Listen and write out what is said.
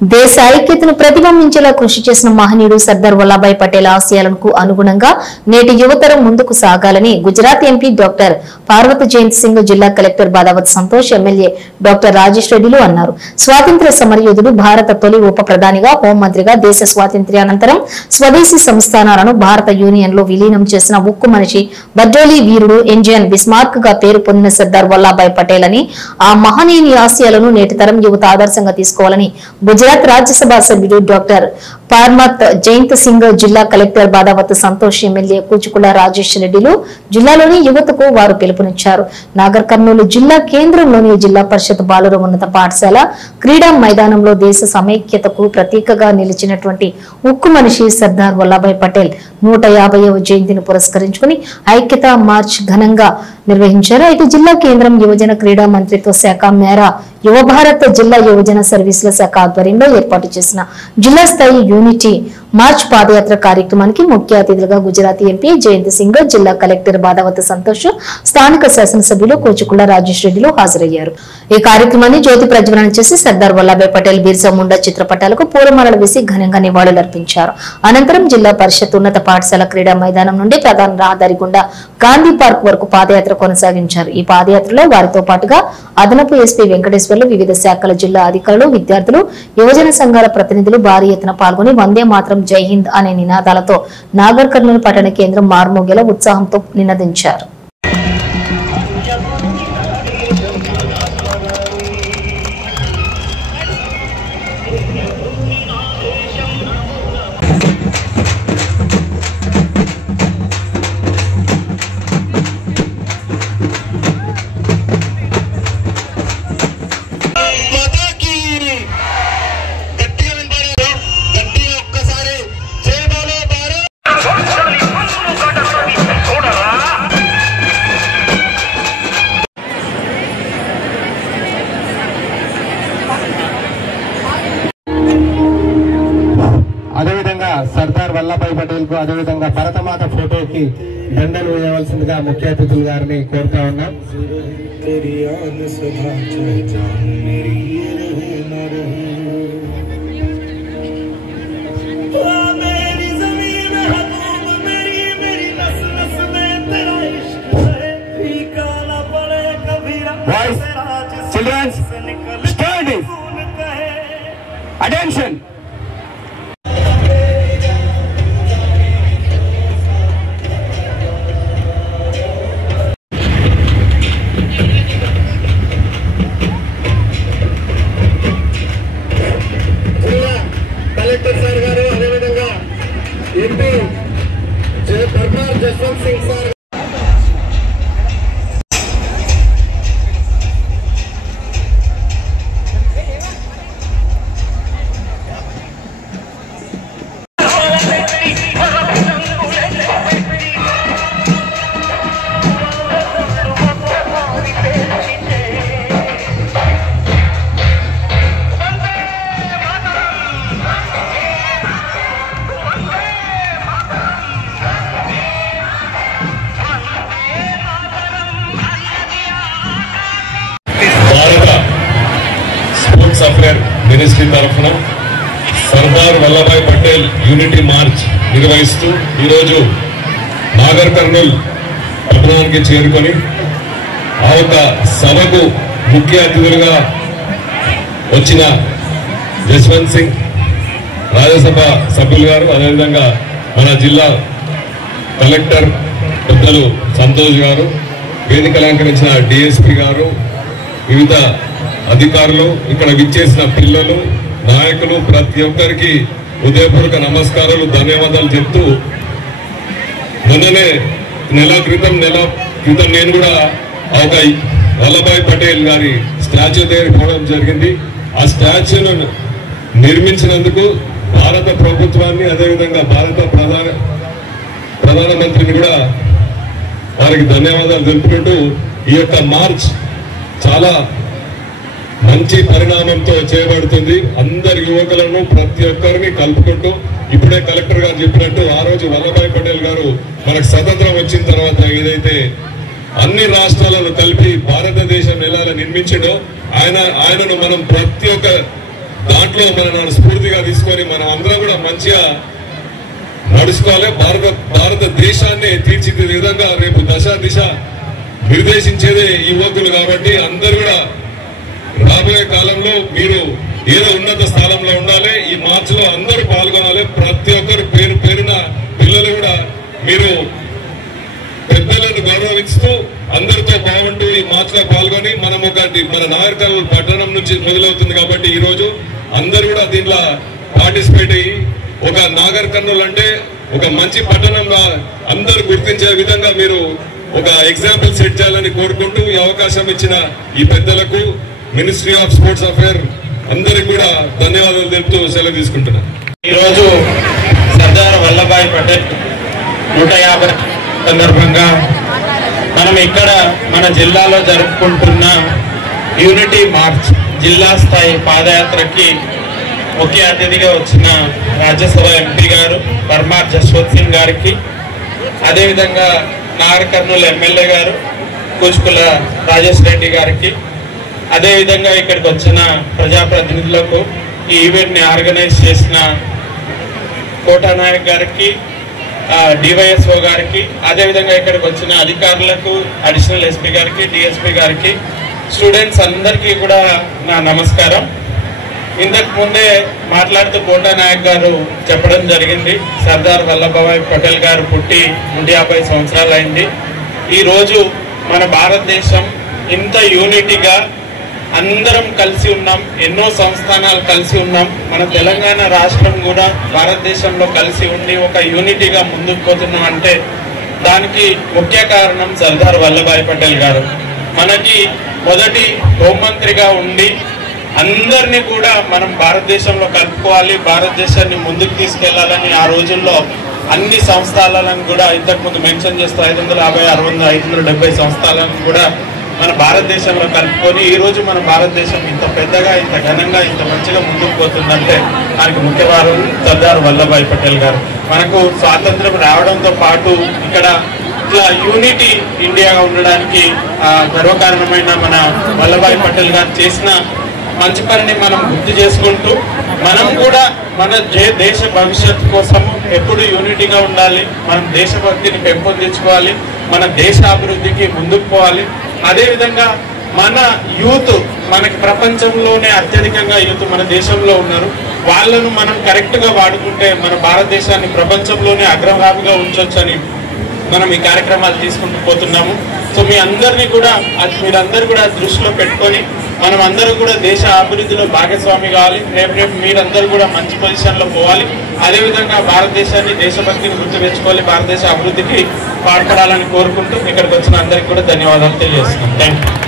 దేశ ఐక్యతను ప్రతిబింబించేలా కృషి చేసిన మహనీయుడు సర్దార్ వల్లభాయ్ పటేల్ ఆశయాలకు అనుగుణంగా నేటి యువతరం ముందుకు సాగాలని గుజరాత్ ఎంపీ డాక్టర్ పార్వత జయంత్ సింగ్, జిల్లా collector Badavath Santosh, MLA doctor Rajesh రెడ్డిలు అన్నారు. స్వాతంత్ర్య సమరయోధుడు, భారత తొలి ఉప ప్రధానిగా, హోంమంత్రిగా, దేశ స్వాతంత్ర్యానంతరం స్వదేశీ సంస్థానాలను భారత యూనియన్ లో విలీనం చేసిన ఉక్కు మనిషి, బడ్రోలి వీరుడు, ఇండియన్ బిస్మార్క్ గా పేరు పొందిన సర్దార్ వల్లభాయ్ పటేల్ అని, ఆ మహనీయుని ఆశయాలను నేటి తరం యువత ఆదర్శంగా తీసుకోవాలని గుజరాత్ రాజ్యసభ సభ్యుడు డాక్టర్ పార్వత జయంత్ సింగ్, జిల్లా కలెక్టర్ బాదావత్ సంతోష్, ఎమ్మెల్యే కూచుకుల రాజేష్ రెడ్డిలు జిల్లాలోని యువతకు వారు పిలుపునిచ్చారు. నాగర్ కర్నూలు జిల్లా కేంద్రంలోని జిల్లా పరిషత్ బాలుర ఉన్నత పాఠశాల క్రీడా మైదానంలో దేశ సమైక్యతకు ప్రతీకగా నిలిచినటువంటి ఉక్కు మనిషి సర్దార్ వల్లభాయ్ పటేల్ 150వ జయంతిని పురస్కరించుకుని ఐక్యతా మార్చ్ ఘనంగా నిర్వహించారు. అయితే జిల్లా కేంద్రం యువజన క్రీడా మంత్రిత్వ శాఖ మేరా యువ భారత్ జిల్లా యువజన సర్వీసుల శాఖ ఆధ్వర్యంలో ఏర్పాటు చేసిన జిల్లా స్థాయి యూనిటీ మార్చ్ పాదయాత్ర కార్యక్రమానికి ముఖ్య అతిథులుగా గుజరాత్ ఎంపీ జయంత్ సింగ్, జిల్లా కలెక్టర్ బాదావత్ సంతోష్, స్థానిక శాసనసభ్యులు కోచుకుల రాజేష్ రెడ్డిలు హాజరయ్యారు. ఈ కార్యక్రమాన్ని జ్యోతి ప్రజ్వలన చేసి సర్దార్ వల్లభాయ్ పటేల్, బిర్సా ముండా చిత్రపటాలకు పూలమాలలు వేసి ఘనంగా నివాళులర్పించారు. అనంతరం జిల్లా పరిషత్ ఉన్నత పాఠశాల క్రీడా మైదానం నుండి ప్రధాన రహదారి గుండా గాంధీ పార్క్ వరకు పాదయాత్ర కొనసాగించారు. ఈ పాదయాత్రలో వారితో పాటుగా అదనపు ఎస్పీ వెంకటేశ్వర్లు, వివిధ శాఖల జిల్లా అధికారులు, విద్యార్థులు, యువజన సంఘాల ప్రతినిధులు భారీ ఎత్తున పాల్గొని వందే మాత్రం, జై హింద్ అనే నినాదాలతో నాగర్ కర్నూలు పట్టణ కేంద్రం మార్మోగేలా ఉత్సాహంతో నినదించారు. అదేవిధంగా సర్దార్ వల్లభాయ్ పటేల్ కు అదేవిధంగా భరతమాత ఫోటోకి దండలు వేయవలసిందిగా ముఖ్య అతిథులు గారిని కోరుతా ఉన్నాం. Children, stand. Attention. Collector sir గారు, అదేవిధంగా MP Darbar Jaswant Singh sir, affair ministry తరఫున సర్దార్ వల్లభాయ్ పటేల్ యూనిటీ మార్చ్ నిర్వహిస్తూ ఈరోజు నాగర్ కర్నూల్ పట్టణానికి చేరుకొని ఆ యొక్క సభకు ముఖ్య అతిథులుగా వచ్చిన జస్వంత్ సింగ్ రాజ్యసభ సభ్యులు గారు, అదేవిధంగా మన జిల్లా కలెక్టర్ పెద్దలు సంతోష్ గారు, వేదిక అలంకరించిన డిఎస్పీ గారు, వివిధ అధికారులు, ఇక్కడ విచ్చేసిన పిల్లలు, నాయకులు, ప్రతి ఒక్కరికి హృదయపూర్వక నమస్కారాలు, ధన్యవాదాలు చెప్తూ, మొన్ననే నెల క్రితం నేను కూడా ఒక వల్లభాయ్ పటేల్ గారి స్టాచ్యూ దగ్గర పోవడం జరిగింది. ఆ స్టాచ్యూను నిర్మించినందుకు భారత ప్రభుత్వాన్ని, అదేవిధంగా భారత ప్రధానమంత్రిని కూడా వారికి ధన్యవాదాలు తెలుపుకుంటూ, ఈ యొక్క మార్చ్ చాలా మంచి పరిణామంతో చేయబడుతుంది. అందరి యువకులను ప్రతి ఒక్కరిని కలుపుకుంటూ, ఇప్పుడే కలెక్టర్ గారు చెప్పినట్టు ఆ రోజు వల్లభాయ్ పటేల్ గారు మనకు స్వతంత్రం వచ్చిన తర్వాత ఏదైతే అన్ని రాష్ట్రాలను కలిపి భారతదేశం ఎలా నిర్మించడో ఆయనను మనం ప్రతి ఒక్క దాంట్లో మనం స్ఫూర్తిగా తీసుకొని మనం అందరం కూడా మంచిగా నడుచుకోవాలి. భారతదేశాన్ని తీర్చిదిద్దే విధంగా రేపు దశ దిశ నిర్దేశించేదే యువకులు కాబట్టి అందరూ కూడా రాబోయే కాలంలో మీరు ఏదో ఉన్నత స్థానంలో ఉండాలి. ఈ మార్చ్ లో అందరూ పాల్గొనాలి. ప్రతి ఒక్కరు పేరు పేరున పిల్లలు కూడా మీరు పెద్దలను గౌరవిస్తూ అందరితో బాగుంటూ ఈ మార్చ్ లో పాల్గొని మనం మన నాగర్ కర్నూలు పట్టణం నుంచి మొదలవుతుంది కాబట్టి ఈ రోజు అందరూ కూడా దీంట్లో పార్టిసిపేట్ అయ్యి ఒక నాగర్ కర్నూలు అంటే ఒక మంచి పట్టణంగా అందరూ గుర్తించే విధంగా మీరు ఒక ఎగ్జాంపుల్ సెట్ చేయాలని కోరుకుంటూ ఈ అవకాశం ఇచ్చిన ఈ పెద్దలకు మినిస్ట్రీ ఆఫ్ స్పోర్ట్స్ అఫేర్ అందరికి కూడా ధన్యవాదాలు తెలుపుతూ సెలవు తీసుకుంటున్నాను. ఈరోజు సర్దార్ వల్లభాయ్ పటేల్ 150 సందర్భంగా మనం ఇక్కడ మన జిల్లాలో జరుపుకుంటున్న యూనిటీ మార్చ్ జిల్లా స్థాయి పాదయాత్రకి ముఖ్య అతిథిగా వచ్చిన రాజ్యసభ ఎంపీ గారు పర్మార్ జస్వంత్ సింగ్ గారికి, అదేవిధంగా నాగర్ కర్నూలు ఎమ్మెల్యే గారు కూచుకుల రాజేష్ రెడ్డి గారికి, అదేవిధంగా ఇక్కడికి వచ్చిన ప్రజాప్రతినిధులకు, ఈ ఈవెంట్ని ఆర్గనైజ్ చేసిన కోటానాయక్ గారికి, డివైఎస్ఓ గారికి, అదేవిధంగా ఇక్కడికి వచ్చిన అధికారులకు, అడిషనల్ ఎస్పీ గారికి, డిఎస్పీ గారికి, స్టూడెంట్స్ అందరికీ కూడా నా నమస్కారం. ఇంతకు ముందే మాట్లాడుతూ కోటానాయక్ గారు చెప్పడం జరిగింది, సర్దార్ వల్లభాయ్ పటేల్ గారు పుట్టి 150 సంవత్సరాలు అయింది. ఈరోజు మన భారతదేశం ఇంత యూనిటీగా అందరం కలిసి ఉన్నాం, ఎన్నో సంస్థానాలు కలిసి ఉన్నాం. మన తెలంగాణ రాష్ట్రం కూడా భారతదేశంలో కలిసి ఉండి ఒక యూనిటీగా ముందుకు పోతున్నాం అంటే దానికి ముఖ్య కారణం సర్దార్ వల్లభాయ్ పటేల్ గారు. మనకి మొదటి హోంమంత్రిగా ఉండి అందరినీ కూడా మనం భారతదేశంలో కలుపుకోవాలి, భారతదేశాన్ని ముందుకు తీసుకెళ్లాలని ఆ రోజుల్లో అన్ని సంస్థలను కూడా ఇంతకుముందు మెన్షన్ చేస్తూ 550, 600, 570 సంస్థలను కూడా మన భారతదేశంలో కలుపుకొని ఈ రోజు మన భారతదేశం ఇంత పెద్దగా, ఇంత ఘనంగా, ఇంత మంచిగా ముందుకు పోతుందంటే దానికి ముఖ్య కారణం సర్దార్ వల్లభాయ్ పటేల్ గారు. మనకు స్వాతంత్రం రావడంతో పాటు ఇక్కడ ఇట్లా యూనిటీ ఇండియాగా ఉండడానికి గర్వకారణమైన మన వల్లభాయ్ పటేల్ గారు చేసిన మంచి పనిని మనం గుర్తు చేసుకుంటూ మనం కూడా మన దేశ భవిష్యత్తు కోసం ఎప్పుడు యూనిటీగా ఉండాలి, మనం దేశభక్తిని పెంపొందించుకోవాలి, మన దేశ అభివృద్ధికి ముందుకు పోవాలి. అదేవిధంగా మన యూత్, మనకి ప్రపంచంలోనే అత్యధికంగా యూత్ మన దేశంలో ఉన్నారు, వాళ్ళను మనం కరెక్ట్గా వాడుకుంటే మన భారతదేశాన్ని ప్రపంచంలోనే అగ్రభాగిగా ఉంచొచ్చని మనం ఈ కార్యక్రమాలు తీసుకుంటూ పోతున్నాము. సో మీరందరూ కూడా దృష్టిలో పెట్టుకొని మనం అందరూ కూడా దేశ అభివృద్ధిలో భాగస్వామి కావాలి. రేపు మీరందరూ కూడా మంచి పొజిషన్లో పోవాలి. అదేవిధంగా భారతదేశాన్ని, దేశభక్తిని గుర్తు తెచ్చుకోవాలి, భారతదేశ అభివృద్ధికి పాటుపడాలని కోరుకుంటూ ఇక్కడికి వచ్చిన అందరికీ కూడా ధన్యవాదాలు తెలియజేస్తున్నాం. Thank you.